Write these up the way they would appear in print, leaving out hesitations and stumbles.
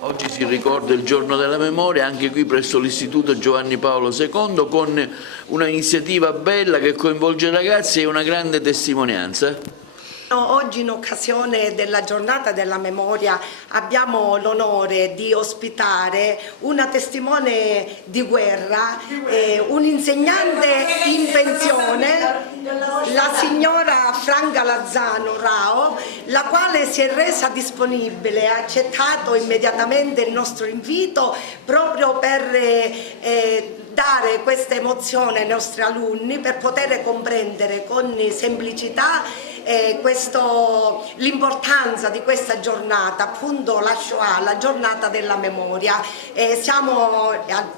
Oggi si ricorda il giorno della memoria anche qui presso l'Istituto Giovanni Paolo II con una iniziativa bella che coinvolge i ragazzi e una grande testimonianza. Oggi in occasione della giornata della memoria abbiamo l'onore di ospitare una testimone di guerra, un insegnante in pensione, la signora Franca Lazzano Rao, la quale si è resa disponibile, ha accettato immediatamente il nostro invito proprio per dare questa emozione ai nostri alunni, per poter comprendere con semplicità l'importanza di questa giornata, appunto la Shoah, la giornata della memoria. Siamo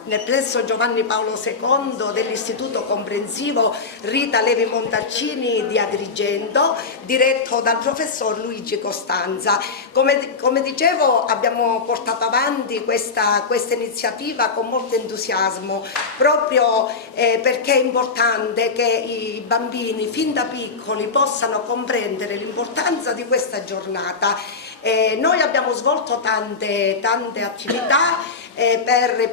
nel plesso Giovanni Paolo II dell'Istituto Comprensivo Rita Levi Montalcini di Agrigento, diretto dal professor Luigi Costanza. Come dicevo, abbiamo portato avanti questa iniziativa con molto entusiasmo, proprio perché è importante che i bambini fin da piccoli possano comprendere l'importanza di questa giornata. Noi abbiamo svolto tante attività per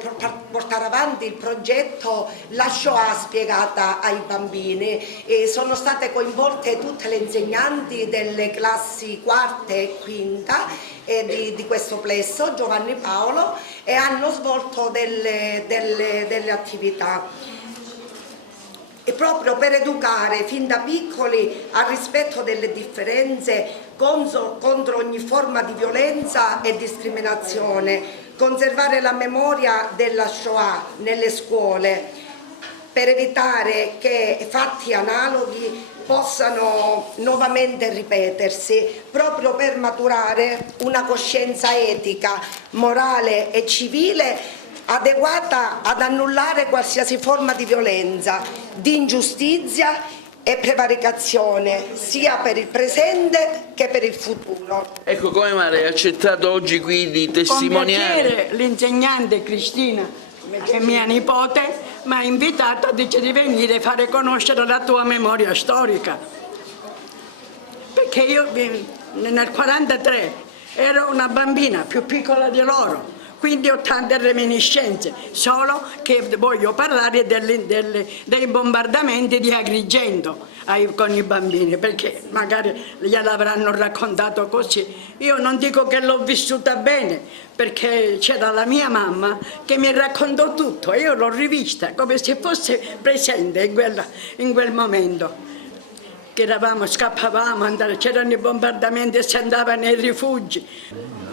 portare avanti il progetto La Shoah spiegata ai bambini. Sono state coinvolte tutte le insegnanti delle classi quarta e quinta di questo plesso Giovanni Paolo e hanno svolto delle attività. E proprio per educare fin da piccoli al rispetto delle differenze contro ogni forma di violenza e discriminazione, conservare la memoria della Shoah nelle scuole per evitare che fatti analoghi possano nuovamente ripetersi, proprio per maturare una coscienza etica, morale e civile adeguata ad annullare qualsiasi forma di violenza, di ingiustizia e prevaricazione, sia per il presente che per il futuro. Ecco, come mai hai accettato oggi qui di testimoniare? Con piacere l'insegnante Cristina, che è mia nipote, mi ha invitato, dice di venire a fare conoscere la tua memoria storica. Perché io nel 1943 ero una bambina più piccola di loro. Quindi ho tante reminiscenze, solo che voglio parlare dei bombardamenti di Agrigento con i bambini, perché magari gliel'avranno raccontato così. Io non dico che l'ho vissuta bene, perché c'era la mia mamma che mi raccontò tutto e io l'ho rivista come se fosse presente in quel momento. Che eravamo, scappavamo, c'erano i bombardamenti e si andava nei rifugi.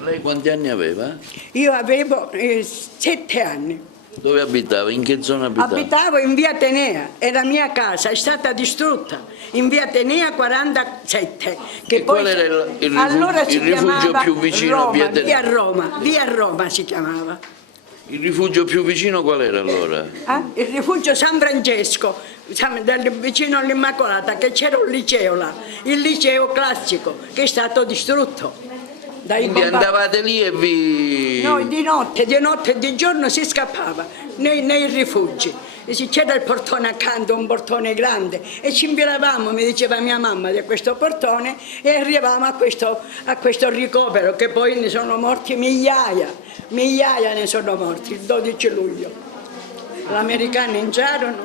Lei quanti anni aveva? Io avevo 7 anni. Dove abitava? In che zona abitava? Abitavo in via Atenea e la mia casa è stata distrutta in via Atenea 47. Che e poi qual era allora il rifugio più vicino? Roma, via Roma si chiamava. Il rifugio più vicino qual era allora? Il rifugio San Francesco, vicino all'Immacolata, che c'era un liceo là, il liceo classico, che è stato distrutto. Quindi andavate lì e vi... Noi di notte e di giorno si scappava nei rifugi. C'era il portone accanto, un portone grande, e ci infilavamo, mi diceva mia mamma, di questo portone e arrivavamo a questo ricovero, che poi ne sono morti migliaia ne sono morti il 12 luglio. Gli americani entrarono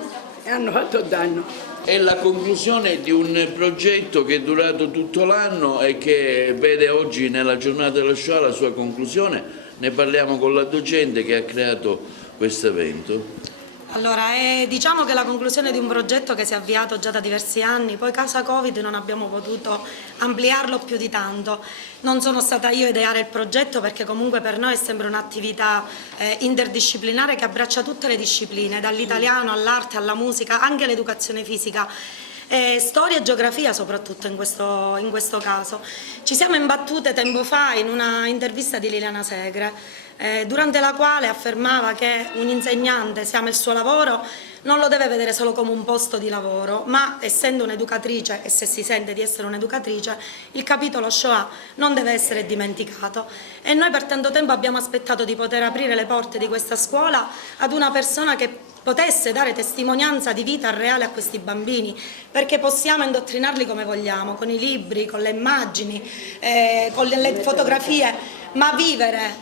e hanno fatto danno. È la conclusione di un progetto che è durato tutto l'anno e che vede oggi nella giornata della Shoah la sua conclusione. Ne parliamo con la docente che ha creato questo evento. Allora, diciamo che è la conclusione di un progetto che si è avviato già da diversi anni, poi causa Covid non abbiamo potuto ampliarlo più di tanto. Non sono stata io a ideare il progetto perché comunque per noi è sempre un'attività interdisciplinare che abbraccia tutte le discipline, dall'italiano all'arte, alla musica, anche l'educazione fisica. Storia e geografia soprattutto in questo caso. Ci siamo imbattute tempo fa in una intervista di Liliana Segre, durante la quale affermava che un insegnante, se ama il suo lavoro, non lo deve vedere solo come un posto di lavoro, ma essendo un'educatrice e se si sente di essere un'educatrice, il capitolo Shoah non deve essere dimenticato. E noi per tanto tempo abbiamo aspettato di poter aprire le porte di questa scuola ad una persona che potesse dare testimonianza di vita reale a questi bambini, perché possiamo indottrinarli come vogliamo, con i libri, con le immagini, con le fotografie, ma vivere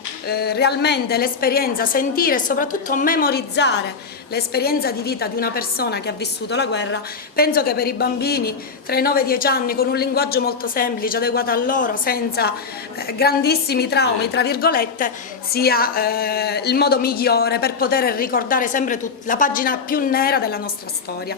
realmente l'esperienza, sentire e soprattutto memorizzare l'esperienza di vita di una persona che ha vissuto la guerra, penso che per i bambini tra i 9 e i 10 anni, con un linguaggio molto semplice, adeguato a loro, senza grandissimi traumi, tra virgolette, sia il modo migliore per poter ricordare sempre la pagina più nera della nostra storia.